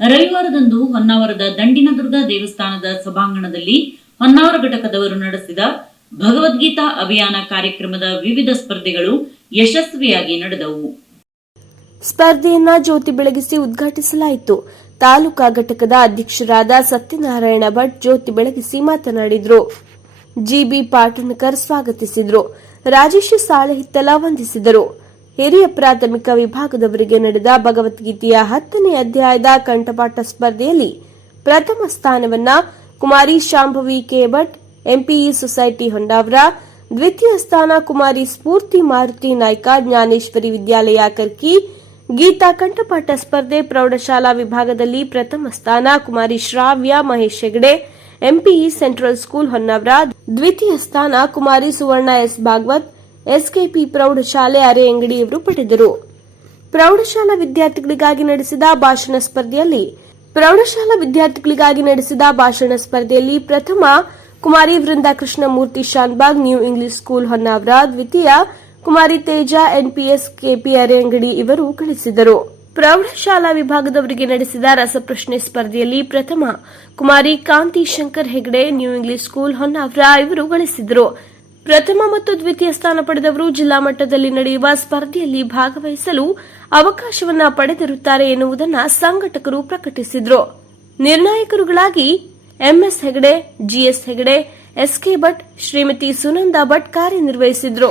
ರವಿವಾರದಂದು ಹೊನ್ನಾವರದ ದಂಡಿನದುರ್ಗ ದೇವಸ್ಥಾನದ ಸಭಾಂಗಣದಲ್ಲಿ ಹೊನ್ನಾವರ ಘಟಕದವರು ನಡೆಸಿದ ಭಗವದ್ಗೀತಾ ಅಭಿಯಾನ ಕಾರ್ಯಕ್ರಮದ ವಿವಿಧ ಸ್ಪರ್ಧೆಗಳು ಯಶಸ್ವಿಯಾಗಿ ನಡೆದವು. ಸ್ಪರ್ಧೆಯನ್ನ ಜ್ಯೋತಿ ಬೆಳಗಿಸಿ ಉದ್ಘಾಟಿಸಲಾಯಿತು. ತಾಲೂಕಾ ಘಟಕದ ಅಧ್ಯಕ್ಷರಾದ ಸತ್ಯನಾರಾಯಣ ಭಟ್ ಜ್ಯೋತಿ ಬೆಳಗಿಸಿ ಮಾತನಾಡಿದರು. ಜಿಬಿ ಪಾಟಣಕರ್ ಸ್ವಾಗತಿಸಿದರು. ರಾಜೇಶ್ ಸಾಳಹಿತ್ತಲ ವಂದಿಸಿದರು. ಹಿರಿಯ ಪ್ರಾಥಮಿಕ ವಿಭಾಗದವರಿಗೆ ನಡೆದ ಭಗವದ್ಗೀತೆಯ ಹತ್ತನೇ ಅಧ್ಯಾಯದ ಕಂಠಪಾಠ ಸ್ಪರ್ಧೆಯಲ್ಲಿ ಪ್ರಥಮ ಸ್ಥಾನವನ್ನ Kumari Shambhavi K Bhat M P E society Honnavar, ದ್ವಿತೀಯ ಸ್ಥಾನ ಕುಮಾರಿ ಸ್ಫೂರ್ತಿ ಮಾರುತಿ ನಾಯ್ಕ, ಜ್ಞಾನೇಶ್ವರಿ ವಿದ್ಯಾಲಯ ಕರ್ಕಿ, ಗೀತಾ ಕಂಠಪಾಠ ಸ್ಪರ್ಧೆ ಪ್ರೌಢಶಾಲಾ ವಿಭಾಗದಲ್ಲಿ ಪ್ರಥಮ ಸ್ಥಾನ Kumari Shravya Mahesh Hegde, MPE central school Honnavar, ದ್ವಿತೀಯ ಸ್ಥಾನ ಕುಮಾರಿ ಸುವರ್ಣ ಎಸ್ ಭಾಗವತ್ ಎಸ್ಕೆಪಿ ಪ್ರೌಢಶಾಲೆ ಅರೆಯಂಗಡಿಯವರು ಪಡೆದರು. ಪ್ರೌಢಶಾಲಾ ವಿದ್ಯಾರ್ಥಿಗಳಿಗಾಗಿ ನಡೆಸಿದ ಭಾಷಣ ಸ್ಪರ್ಧೆಯಲ್ಲಿ, ಪ್ರೌಢಶಾಲಾ ವಿದ್ಯಾರ್ಥಿಗಳಿಗಾಗಿ ನಡೆಸಿದ ಭಾಷಣ ಸ್ಪರ್ಧೆಯಲ್ಲಿ ಪ್ರಥಮ Kumari Vrinda Krishnamurthy Shanbhag, new English school Honnavar, ದ್ವಿತೀಯ ಕುಮಾರಿ ತೇಜ, ಎನ್ಪಿಎಸ್, ಕೆಪಿ ಅರೆಯಂಗಡಿ ಇವರು ಗಳಿಸಿದರು ಪ್ರೌಢಶಾಲಾ ವಿಭಾಗದವರಿಗೆ ನಡೆಸಿದ ರಸಪ್ರಶ್ನೆ ಸ್ಪರ್ಧೆಯಲ್ಲಿ ಪ್ರಥಮ Kumari Kanti Shankar Hegde, new English school Honnavar ಇವರು ಗಳಿಸಿದರು. ಪ್ರಥಮ ಮತ್ತು ದ್ವಿತೀಯ ಸ್ಥಾನ ಪಡೆದವರು ಜಿಲ್ಲಾ ಮಟ್ಟದಲ್ಲಿ ನಡೆಯುವ ಸ್ಪರ್ಧೆಯಲ್ಲಿ ಭಾಗವಹಿಸಲು ಅವಕಾಶವನ್ನ ಪಡೆದಿರುತ್ತಾರೆ ಎನ್ನುವುದನ್ನು ಸಂಘಟಕರು ಪ್ರಕಟಿಸಿದರು. ನಿರ್ಣಾಯಕರುಗಳಾಗಿ M S Hegde, G S Hegde, S K Bhat, Shrimati Sunanda Bhat ಕಾರ್ಯನಿರ್ವಹಿಸಿದ್ರು.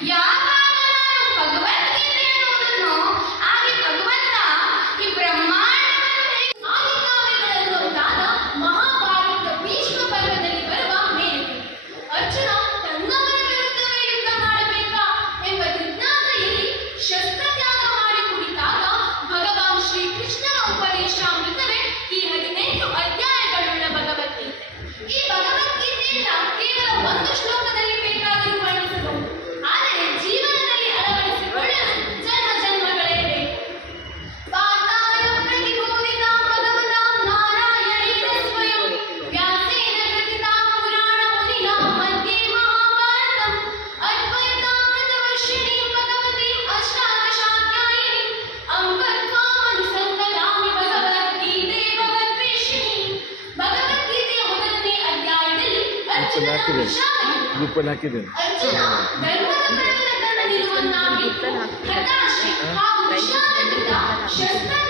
Yeah. Gruptan hak edin. Gruptan hak edin. Gruptan hak edin.